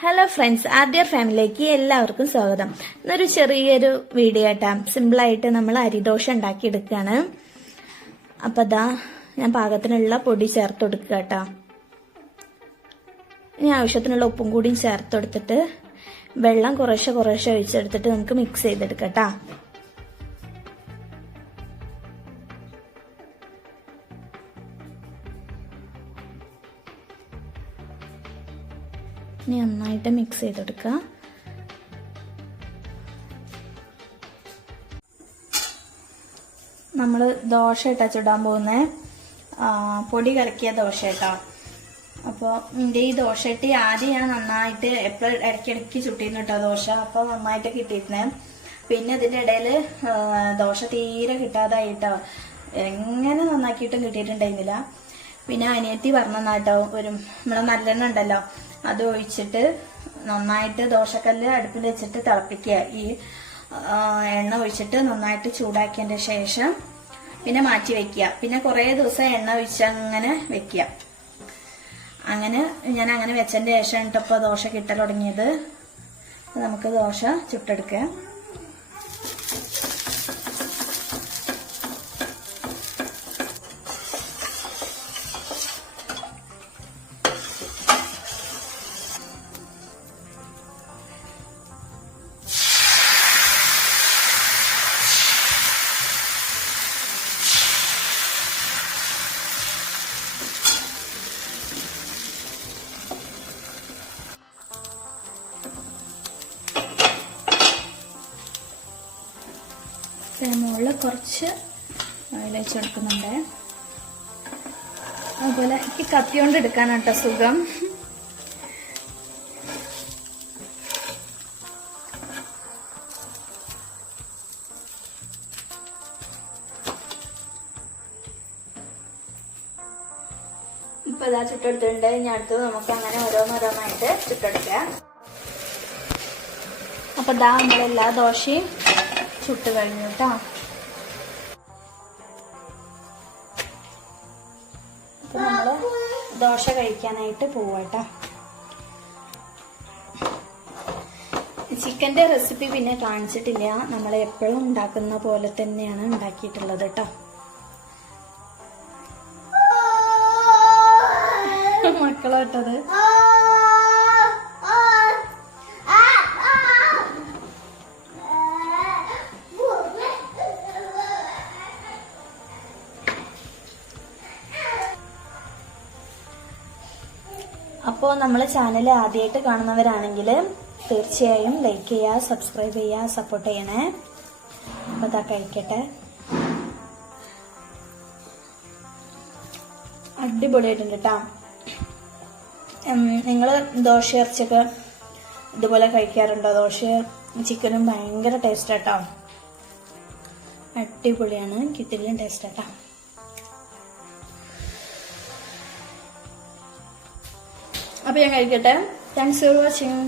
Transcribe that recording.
Hello friends, ആദ്യർ ഫാമിലിയിലേക്ക് എല്ലാവർക്കും സ്വാഗതം. ഇന്നൊരു ചെറിയൊരു വീഡിയോ ആയിട്ടാ. സിമ്പിളായിട്ട് നമ്മൾ അരിദോശ ഉണ്ടാക്കി എടുക്കുകയാണ്. അപ്പം അതാ ഞാൻ പാകത്തിനുള്ള പൊടി ചേർത്ത് കൊടുക്കുക കേട്ടോ. ഇനി ആവശ്യത്തിനുള്ള ഉപ്പും കൂടിയും ചേർത്ത് കൊടുത്തിട്ട് വെള്ളം കുറേശ്ശെ ഒഴിച്ചെടുത്തിട്ട് നമുക്ക് മിക്സ് ചെയ്തെടുക്കാം കേട്ടോ. ഇനി നന്നായിട്ട് മിക്സ് ചെയ്തെടുക്കുക. നമ്മൾ ദോശ ഇട്ടാ ചുടാൻ പോകുന്നത് പൊടി കലക്കിയ ദോശ ഇട്ടാ. അപ്പോൾ എൻ്റെ ഈ ദോശട്ടി ആദ്യം ഞാൻ നന്നായിട്ട് എപ്പോഴും ഇടയ്ക്കിടയ്ക്ക് ചുട്ടിരുന്നു കേട്ടോ ദോശ. അപ്പോൾ നന്നായിട്ട് കിട്ടിയിരുന്നേ. പിന്നെ ഇതിൻ്റെ ഇടയിൽ ദോശ തീരെ കിട്ടാതായിട്ടോ, എങ്ങനെ നന്നാക്കിയിട്ടും കിട്ടിയിട്ടുണ്ടായിരുന്നില്ല. പിന്നെ അനിയത്തി പറഞ്ഞാട്ടോ, നമ്മളെ നല്ലെണ്ണ ഉണ്ടല്ലോ അത് ഒഴിച്ചിട്ട് നന്നായിട്ട് ദോശക്കല്ല് അടുപ്പിൽ വെച്ചിട്ട് തിളപ്പിക്കുക. ഈ എണ്ണ ഒഴിച്ചിട്ട് നന്നായിട്ട് ചൂടാക്കിയതിന്റെ ശേഷം പിന്നെ മാറ്റി വെക്കുക. പിന്നെ കുറേ ദിവസം എണ്ണ ഒഴിച്ച് അങ്ങനെ വെക്കുക. ഞാൻ അങ്ങനെ വെച്ചതിന്റെ ശേഷം ഇട്ടപ്പോൾ ദോശ കിട്ടൽ തുടങ്ങിയത്. നമുക്ക് ദോശ ചുട്ടെടുക്കാം. മുകളിൽ കുറച്ച് ഓയിൽ വെച്ച് കൊടുക്കുന്നുണ്ട്. അതുപോലെ എനിക്ക് കത്തി കൊണ്ട് എടുക്കാനാട്ടോ സുഖം. ഇപ്പൊ ഇതാ ചുട്ടെടുത്തിട്ടുണ്ട്. ഇനി അടുത്തത് നമുക്ക് അങ്ങനെ ഓരോന്നോരോന്നായിട്ട് ചുട്ടെടുക്കാം. അപ്പൊ ഇതാ നമ്മളെല്ലാ ദോശയും ചുട്ട് കഴിഞ്ഞു കേട്ടോ. അപ്പൊ നമ്മള് ദോശ കഴിക്കാനായിട്ട് പോവാട്ടോ. ചിക്കന്റെ റെസിപ്പി പിന്നെ കാണിച്ചിട്ടില്ല. നമ്മൾ എപ്പോഴും ഉണ്ടാക്കുന്ന പോലെ തന്നെയാണ് ഉണ്ടാക്കിയിട്ടുള്ളത് കേട്ടോ. മക്കളോട്ടത് അപ്പോൾ നമ്മളെ ചാനൽ ആദ്യമായിട്ട് കാണുന്നവരാണെങ്കിൽ തീർച്ചയായും ലൈക്ക് ചെയ്യുക, സബ്സ്ക്രൈബ് ചെയ്യുക, സപ്പോർട്ട് ചെയ്യണേ. അപ്പോൾ അതാ കഴിക്കട്ടെ. അടിപൊളിയായിട്ടുണ്ട് കേട്ടോ. നിങ്ങൾ ദോശ ഇറച്ചിയൊക്കെ ഇതുപോലെ കഴിക്കാറുണ്ടോ? ദോശ ചിക്കനും ഭയങ്കര ടേസ്റ്റ് കേട്ടോ. അടിപൊളിയാണ്, കിട്ടിലും ടേസ്റ്റ് കേട്ടോ. അപ്പോൾ ഞാൻ കഴിക്കട്ടെ. Thanks for watching.